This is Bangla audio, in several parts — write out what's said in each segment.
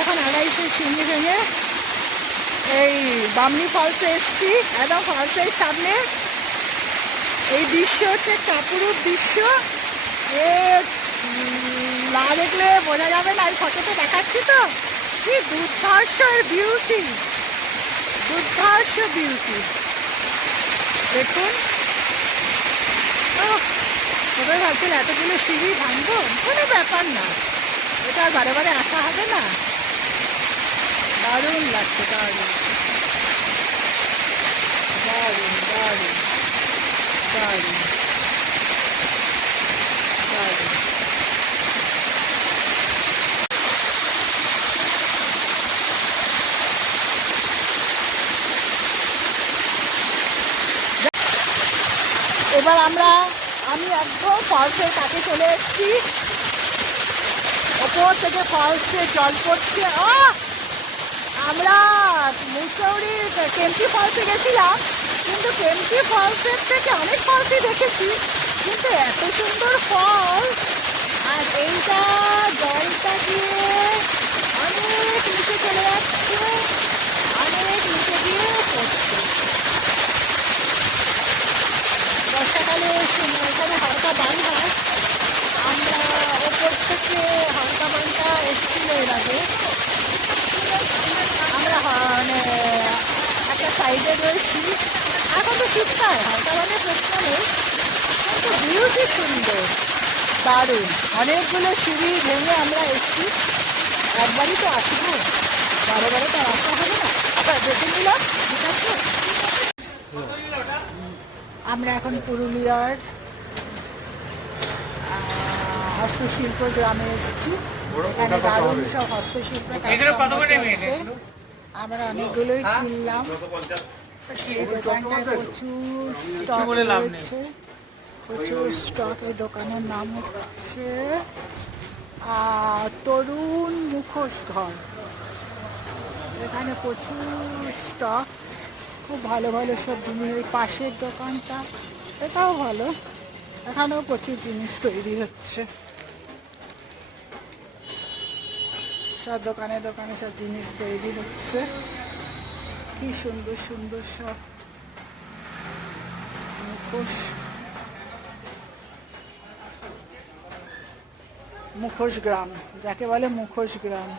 এখন আড়াইশো সিঙ্গি ভেঙে এই বামনি ফলসে এসছি, একদম ফলসের সামনে। এই দৃশ্য হচ্ছে কাপুরুর দৃশ্য এ না দেখলে বোঝা যাবে না, এই ফটোতে দেখাচ্ছি তো। কি দুর্ধর্ষ বিউটি দুর্ধর্ষ বিউটি দেখুন। সবাই ভাবছিল এতগুলো সিঁড়ি ভাঙবো? কোনো ব্যাপার না। এটা আর বারে বারে আসা হবে না। দারুণ লাগছে, দারুণ। দারুণ দারুণ দারুণ এবার আমরা, আমি একদম ফলসের কাছে চলে এসেছি। ওপর থেকে ফলসে জল পড়ছে। আহ! আমরা মুসৌরির কেমটি ফলসে গেছিলাম, কিন্তু কেমটি ফলসের থেকে অনেক ফলসই দেখেছি, কিন্তু এত সুন্দর ফল আর এইটা জলটা দিয়ে অনেক নিচে চলে যাচ্ছে অনেক নিচে দিয়ে পড়ছে বর্ষাকালে এখানে হালকা বান হয় আমরা ওপর থেকে হালকা বানটা এসেছিল এর আগে আমরা হ- মানে রয়েছি। এখন তো শীতকাল হালকা বানের প্রশ্ন নেই কিন্তু সুন্দর দারুণ। অনেকগুলো সিঁড়ি ভেঙে আমরা এসেছি। একবারই তো আসব বারে বারে তো আসা হবে না। আবার দেখে নিলাম ঠিক আছে? আমরা এখন পুরুলিয়ার হস্তশিল্প গ্রামে এসেছি। এখানে দারুণ সব হস্তশিল্প আমরা অনেকগুলোই কিনলাম। প্রচুর স্টক রয়েছে। প্রচুর স্টক এই দোকানের নাম হচ্ছে তরুণ মুখোশ ঘর। এখানে প্রচুর স্টক খুব ভালো ভালো সব জিনিস। এই পাশের দোকানটা এটাও ভালো। এখানেও প্রচুর জিনিস তৈরি হচ্ছে। সব দোকানে দোকানে সব জিনিস তৈরি হচ্ছে। কি সুন্দর সুন্দর সব। মুখোশ। মুখোশ গ্রাম, যাকে বলে মুখোশ গ্রাম।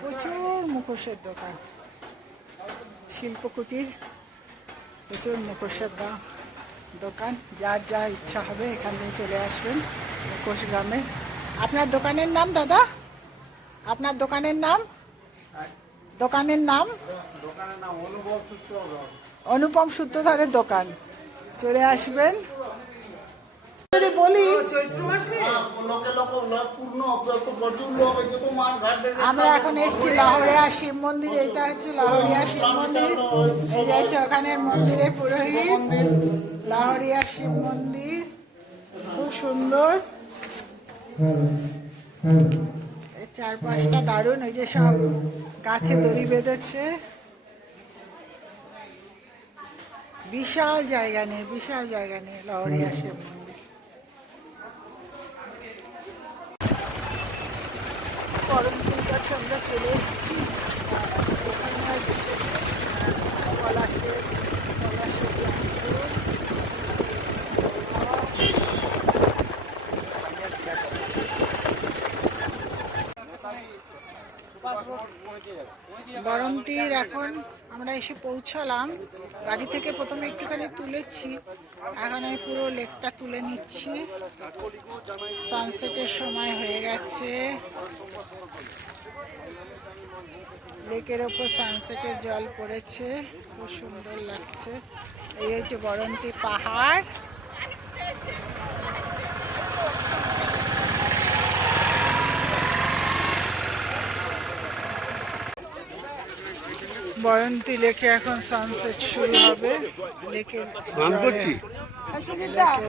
প্রচুর মুখোশের দোকান। শিল্পকুটির প্রচুর মুখোশের দোকান। যার যা ইচ্ছা হবে এখান থেকে চলে আসবেন মুখোশ গ্রামে। আপনার দোকানের নাম দাদা? আপনার দোকানের নাম? দোকানের নাম? অনুপম সূত্রধরের দোকান। চলে আসবেন। যদি বলি, আমরা এখন এসেছি লাহোরিয়া শিব মন্দির এটা হচ্ছে লাহোরিয়া শিব মন্দির। এই যে হচ্ছে ওখানের মন্দিরের পুরোহিত। লাহোরিয়া শিব মন্দির, খুব সুন্দর। চারপাশটা দারুণ, এই যে সব গাছে দড়ি বেঁধেছে। বিশাল জায়গা নিয়ে, বিশাল জায়গা নিয়ে লহরি আসে কাছে আমরা চলে এসেছি। এখানে পলাশের এখন আমরা এসে পৌঁছালাম। গাড়ি থেকে প্রথমে একটুখানি তুলেছি। এখন আমি পুরো লেকটা তুলে নিচ্ছি। সানসেটের সময় হয়ে গেছে। লেকের ওপর সানসেটের জল পড়েছে। খুব সুন্দর লাগছে। এই হচ্ছে বরন্তি পাহাড়। বরন্তি লেখে এখন সানসেট শুরু হবে। লেখে স্নান লেকের